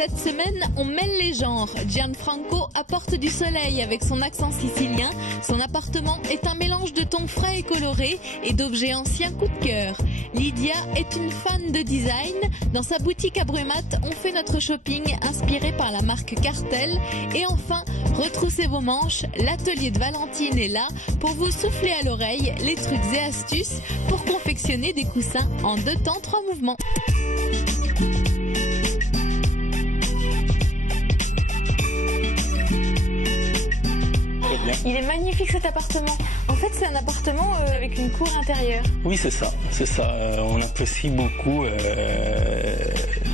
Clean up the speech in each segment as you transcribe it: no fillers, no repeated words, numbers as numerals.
Cette semaine, on mêle les genres. Gianfranco apporte du soleil avec son accent sicilien. Son appartement est un mélange de tons frais et colorés et d'objets anciens coup de cœur. Lydia est une fan de design. Dans sa boutique à Brumat, on fait notre shopping inspiré par la marque Cartel. Et enfin, retroussez vos manches, l'atelier de Valentine est là pour vous souffler à l'oreille les trucs et astuces pour confectionner des coussins en 2 temps 3 mouvements. Il est magnifique cet appartement. En fait, c'est un appartement avec une cour intérieure. Oui, c'est ça. C'est ça. On apprécie beaucoup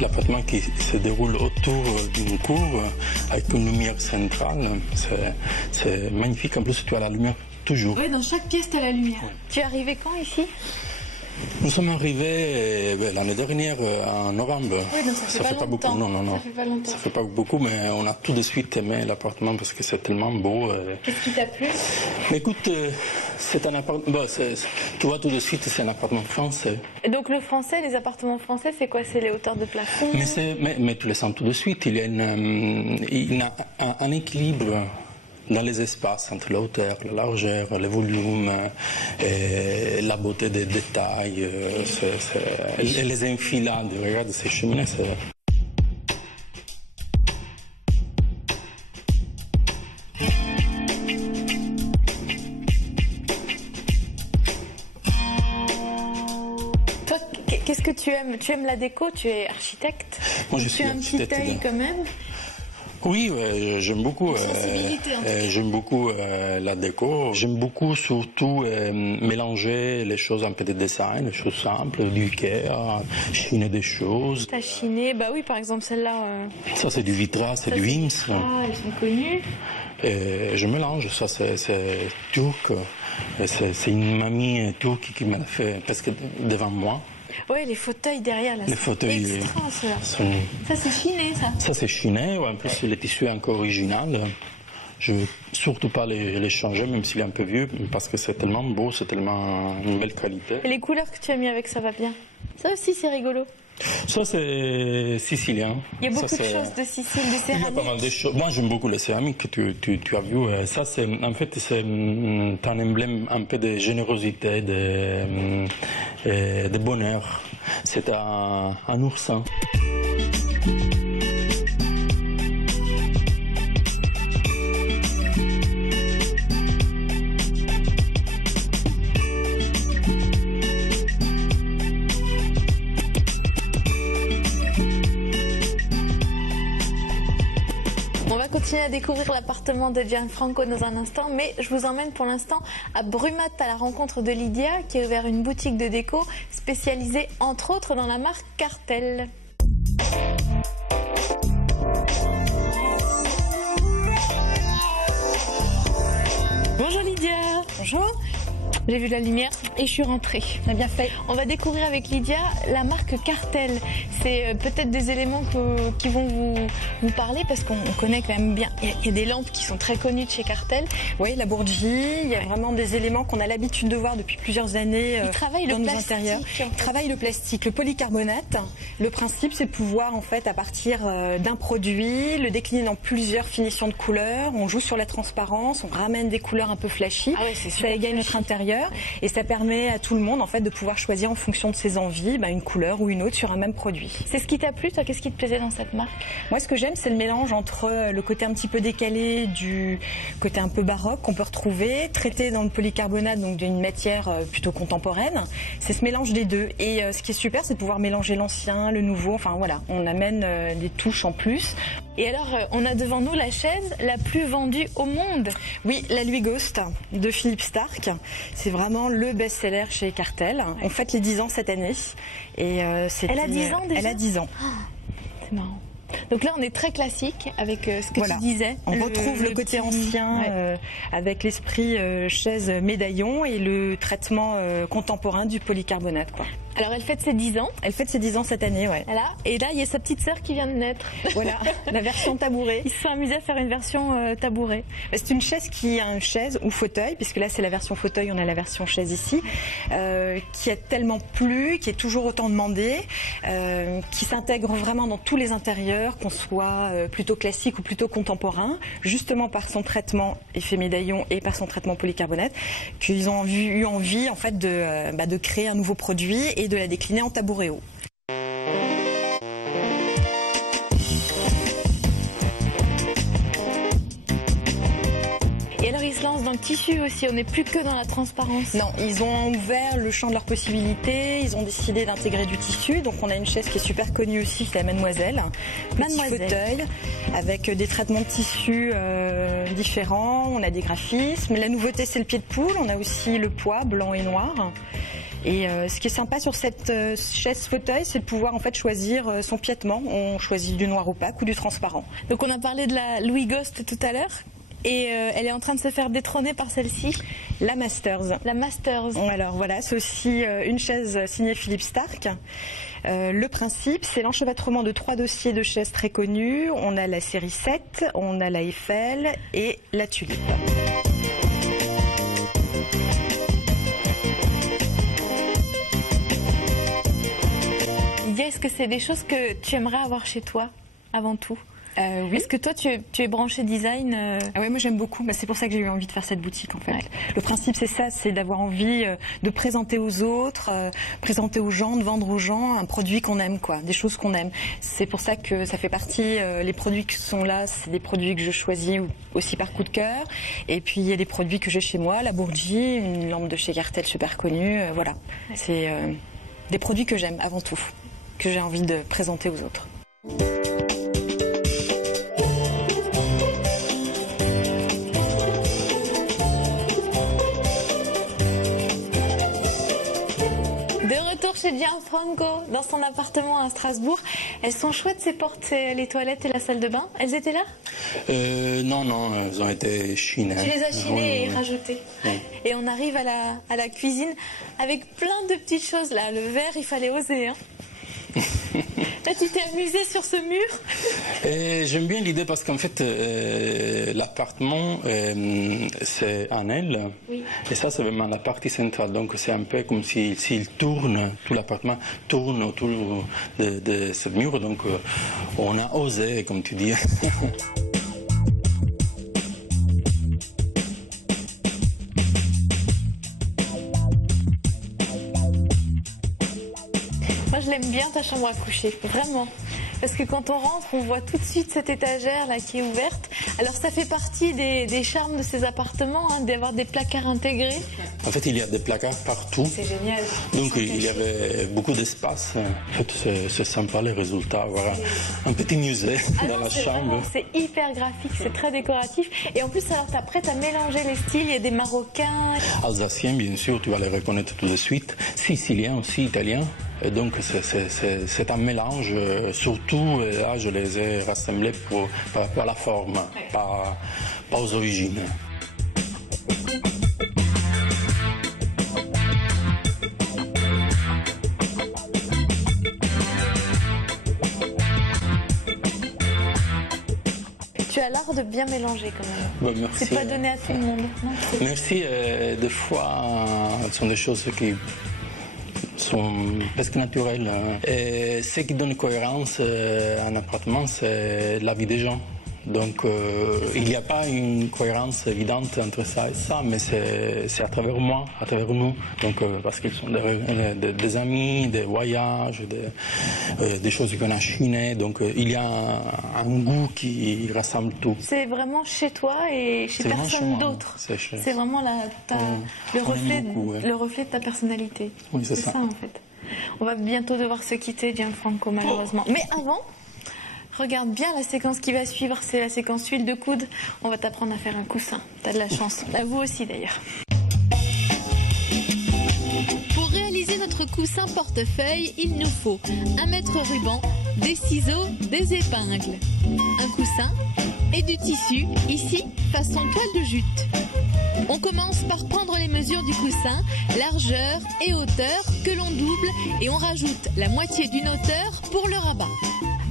l'appartement qui se déroule autour d'une cour avec une lumière centrale. C'est magnifique. En plus, tu as la lumière toujours. Oui, dans chaque pièce, tu as la lumière. Ouais. Tu es arrivé quand ici ? Nous sommes arrivés l'année dernière en novembre. Oui, donc ça fait pas beaucoup. Non. Ça fait pas longtemps. Ça fait pas beaucoup, mais on a tout de suite aimé l'appartement parce que c'est tellement beau. Qu'est-ce qui t'a plu ? Écoute, c'est un appartement. Tu vois tout de suite, c'est un appartement français. Et donc le français, les appartements français, c'est quoi ? C'est les hauteurs de plafond ? Mais tu le sens tout de suite. Il y a un équilibre dans les espaces entre la hauteur, la largeur, le volume, et la beauté des détails, et les enfilades. Regarde ces cheminées. Toi, qu'est-ce que tu aimes ? Tu aimes la déco ? Tu es architecte ? Moi, je suis un petit œil quand même ? Oui, j'aime beaucoup. J'aime beaucoup la déco. J'aime beaucoup surtout mélanger les choses un peu de design, les choses simples, du Ikea, chiner des choses. T'as chiné, bah oui, par exemple celle-là. Ça c'est du Vitra, c'est du Wims. Ah, elles sont connues. Et je mélange, ça c'est turc. C'est une mamie turque qui m'a fait presque devant moi. Oui, les fauteuils derrière, là, les fauteuils extra, sont... Ça, c'est chiné, ça. Ça, c'est chiné. Ouais, en plus, le tissu est encore original. Je ne veux surtout pas les changer, même s'il est un peu vieux, parce que c'est tellement beau, c'est tellement une belle qualité. Et les couleurs que tu as mis avec ça va bien. Ça aussi, c'est rigolo. Ça, c'est sicilien. Il y a beaucoup de choses de Sicile, de céramique. Il y a pas mal de choses. Moi, j'aime beaucoup les céramiques que tu as vu. Ça, en fait, c'est un emblème un peu de générosité, de bonheur. C'est un oursin. On va continuer à découvrir l'appartement de Gianfranco dans un instant, mais je vous emmène pour l'instant à Brumat à la rencontre de Lydia qui a ouvert une boutique de déco spécialisée entre autres dans la marque Cartel. Bonjour Lydia. Bonjour. J'ai vu la lumière et je suis rentrée. On a bien fait. On va découvrir avec Lydia la marque Cartel. C'est peut-être des éléments qui vont vous parler parce qu'on connaît quand même bien. Il y a des lampes qui sont très connues de chez Cartel. Oui, la bourgie, il y a vraiment des éléments qu'on a l'habitude de voir depuis plusieurs années dans nos intérieurs. Ils travaillent le plastique, le polycarbonate. Le principe, c'est de pouvoir, en fait, à partir d'un produit, le décliner dans plusieurs finitions de couleurs. On joue sur la transparence, on ramène des couleurs un peu flashy. Ah ouais, ça égaye notre intérieur. Et ça permet à tout le monde en fait de pouvoir choisir en fonction de ses envies une couleur ou une autre sur un même produit. C'est ce qui t'a plu, toi? Qu'est-ce qui te plaisait dans cette marque? Moi, ce que j'aime, c'est le mélange entre le côté un petit peu décalé du côté un peu baroque qu'on peut retrouver, traité dans le polycarbonate, donc d'une matière plutôt contemporaine. C'est ce mélange des deux. Et ce qui est super, c'est de pouvoir mélanger l'ancien, le nouveau. Enfin voilà, on amène des touches en plus. Et alors, on a devant nous la chaise la plus vendue au monde. Oui, la Louis Ghost de Philippe Stark. C'est vraiment le best-seller chez Cartel. On fête les 10 ans cette année. Et elle a 10 ans déjà? Elle a 10 ans. Oh, c'est marrant. Donc là, on est très classique avec ce que tu disais. On retrouve le côté ancien avec l'esprit chaise médaillon et le traitement contemporain du polycarbonate, quoi. Alors elle fête ses 10 ans. Elle fête ses 10 ans cette année, ouais. Voilà. Et là, il y a sa petite sœur qui vient de naître. Voilà, la version tabouret. Ils se sont amusés à faire une version tabouret. C'est une chaise qui a une chaise ou fauteuil, puisque là c'est la version fauteuil, on a la version chaise ici, qui a tellement plu, qui est toujours autant demandée, qui s'intègre vraiment dans tous les intérieurs, qu'on soit plutôt classique ou plutôt contemporain, justement par son traitement effet médaillon et par son traitement polycarbonate, qu'ils ont eu envie en fait de créer un nouveau produit et de la décliner en tabouret haut. Et alors ils se lancent dans le tissu aussi, on n'est plus que dans la transparence. Non, ils ont ouvert le champ de leurs possibilités, ils ont décidé d'intégrer du tissu, donc on a une chaise qui est super connue aussi, c'est la Mademoiselle. Petit fauteuil avec des traitements de tissu différents, on a des graphismes. La nouveauté c'est le pied de poule, on a aussi le poids blanc et noir. Et ce qui est sympa sur cette chaise fauteuil, c'est de pouvoir en fait choisir son piétement. On choisit du noir opaque ou du transparent. Donc on a parlé de la Louis Ghost tout à l'heure. Et elle est en train de se faire détrôner par celle-ci. La Masters. La Masters. Alors voilà, c'est aussi une chaise signée Philippe Starck. Le principe, c'est l'enchevêtrement de 3 dossiers de chaises très connus. On a la série 7, on a la Eiffel et la Tulipe. Est-ce que c'est des choses que tu aimerais avoir chez toi, avant tout ? Oui. Est-ce que toi, tu es branché design Ah ouais, moi j'aime beaucoup. C'est pour ça que j'ai eu envie de faire cette boutique en fait. Ouais. Le principe c'est ça, c'est d'avoir envie de présenter aux autres, présenter aux gens, de vendre aux gens un produit qu'on aime, quoi, des choses qu'on aime. C'est pour ça que ça fait partie. Les produits qui sont là, c'est des produits que je choisis aussi par coup de cœur. Et puis il y a des produits que j'ai chez moi, la Bourgie, une lampe de chez Cartel super connue. Voilà, c'est des produits que j'aime avant tout, que j'ai envie de présenter aux autres. Chez Gianfranco, dans son appartement à Strasbourg. Elles sont chouettes ces portes, les toilettes et la salle de bain. Elles étaient là ? Non, elles ont été chinées. Tu les as chinées et rajoutées. Oui. Et on arrive à la cuisine avec plein de petites choses là. Le verre, il fallait oser. Hein. Là, tu t'es amusé sur ce mur ? J'aime bien l'idée parce qu'en fait, l'appartement, c'est un aile. Oui. Et ça, c'est vraiment la partie centrale. Donc, c'est un peu comme s'il tourne, tout l'appartement tourne autour de ce mur. Donc, on a osé, comme tu dis. Je l'aime bien ta chambre à coucher, vraiment. Parce que quand on rentre, on voit tout de suite cette étagère là qui est ouverte. Alors ça fait partie des charmes de ces appartements, hein, d'avoir des placards intégrés. En fait, il y a des placards partout. C'est génial. Donc il y avait beaucoup d'espace. En fait, c'est sympa les résultats. Voilà, un petit musée dans la chambre. C'est hyper graphique, c'est très décoratif. Et en plus, alors tu apprêtes à mélanger les styles. Il y a des Marocains. Alsaciens, bien sûr, tu vas les reconnaître tout de suite. Siciliens aussi, italiens. Et donc c'est un mélange, surtout là je les ai rassemblés par rapport à la forme, pas aux origines. Tu as l'art de bien mélanger quand même. Bon, merci. C'est pas donné à tout le monde. Non, merci, des fois ce sont des choses qui sont presque naturelles. Et ce qui donne cohérence à un appartement, c'est la vie des gens. Donc il n'y a pas une cohérence évidente entre ça et ça, mais c'est à travers moi, à travers nous. Donc parce qu'ils sont des amis, des voyages, des choses qu'on a chinées. Donc il y a un goût qui rassemble tout. C'est vraiment chez toi et chez personne d'autre. C'est vraiment le reflet de ta personnalité. Oui, c'est ça en fait. On va bientôt devoir se quitter, Gianfranco, malheureusement. Mais avant, regarde bien la séquence qui va suivre, c'est la séquence huile de coude. On va t'apprendre à faire un coussin. T'as de la chance. À vous aussi d'ailleurs. Pour réaliser notre coussin portefeuille, il nous faut 1 mètre ruban, des ciseaux, des épingles, un coussin et du tissu, ici façon toile de jute. On commence par prendre les mesures du coussin, largeur et hauteur que l'on double et on rajoute la moitié d'une hauteur pour le rabat.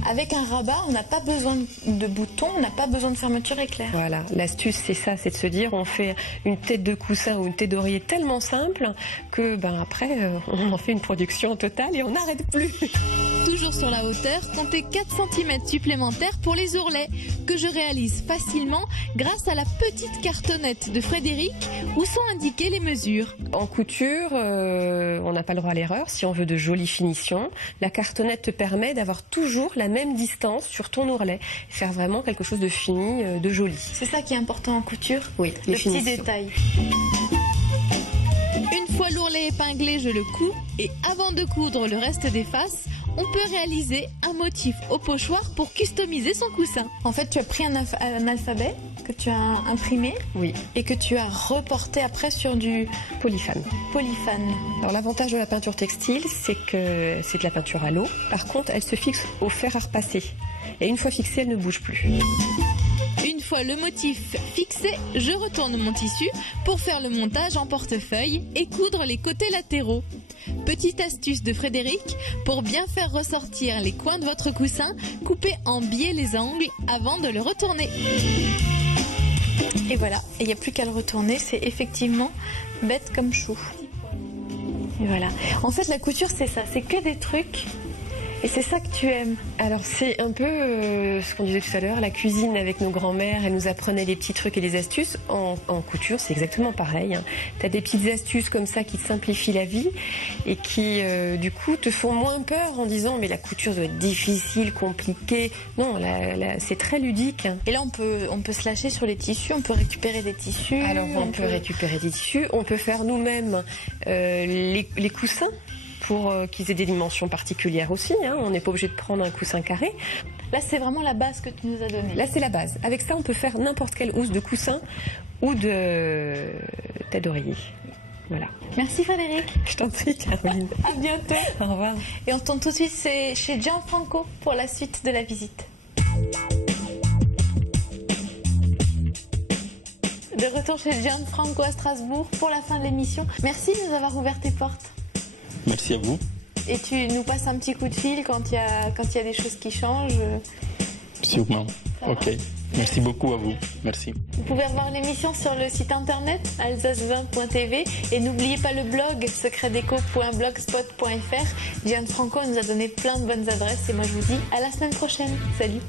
Avec un rabat, on n'a pas besoin de boutons, on n'a pas besoin de fermeture éclair. Voilà, l'astuce c'est ça, c'est de se dire on fait une tête de coussin ou une tête d'oreiller tellement simple que après on en fait une production totale et on n'arrête plus. Toujours sur la hauteur, comptez 4 cm supplémentaires pour les ourlets que je réalise facilement grâce à la petite cartonnette de Frédéric où sont indiquées les mesures. En couture, on n'a pas le droit à l'erreur si on veut de jolies finitions. La cartonnette te permet d'avoir toujours la même distance sur ton ourlet, faire vraiment quelque chose de fini, de joli. C'est ça qui est important en couture. Oui, le petit détail. Une fois l'ourlet épinglé, je le couds et avant de coudre le reste des faces, on peut réaliser un motif au pochoir pour customiser son coussin. En fait, tu as pris un alphabet que tu as imprimé, oui, et que tu as reporté après sur du polyfane. Alors l'avantage de la peinture textile, c'est que c'est de la peinture à l'eau. Par contre, elle se fixe au fer à repasser. Et une fois fixée, elle ne bouge plus. Une fois le motif fixé, je retourne mon tissu pour faire le montage en portefeuille et coudre les côtés latéraux. Petite astuce de Frédéric, pour bien faire ressortir les coins de votre coussin, coupez en biais les angles avant de le retourner. Et voilà, il n'y a plus qu'à le retourner, c'est effectivement bête comme chou. Et voilà. En fait, la couture, c'est ça, c'est que des trucs. Et c'est ça que tu aimes. Alors c'est un peu ce qu'on disait tout à l'heure, la cuisine avec nos grands-mères, elles nous apprenaient les petits trucs et les astuces. En couture, c'est exactement pareil. Tu as des petites astuces comme ça qui te simplifient la vie et qui, du coup, te font moins peur en disant mais la couture doit être difficile, compliquée. Non, c'est très ludique. Et là, on peut se lâcher sur les tissus, on peut récupérer des tissus. Alors on peut récupérer des tissus, on peut faire nous-mêmes les coussins, pour qu'ils aient des dimensions particulières aussi. On n'est pas obligé de prendre un coussin carré. Là, c'est vraiment la base que tu nous as donnée. Là, c'est la base. Avec ça, on peut faire n'importe quelle housse de coussin ou de tête d'oreiller. Voilà. Merci Frédéric. Je t'en prie, Caroline. À bientôt. Au revoir. Et on tourne tout de suite chez Gianfranco pour la suite de la visite. De retour chez Gianfranco à Strasbourg pour la fin de l'émission. Merci de nous avoir ouvert tes portes. Merci à vous. Et tu nous passes un petit coup de fil quand il y a des choses qui changent. Sûrement. Ok. Merci beaucoup à vous. Merci. Vous pouvez revoir l'émission sur le site internet alsace20.tv et n'oubliez pas le blog secretdeco.blogspot.fr. Gianfranco nous a donné plein de bonnes adresses et moi je vous dis à la semaine prochaine. Salut.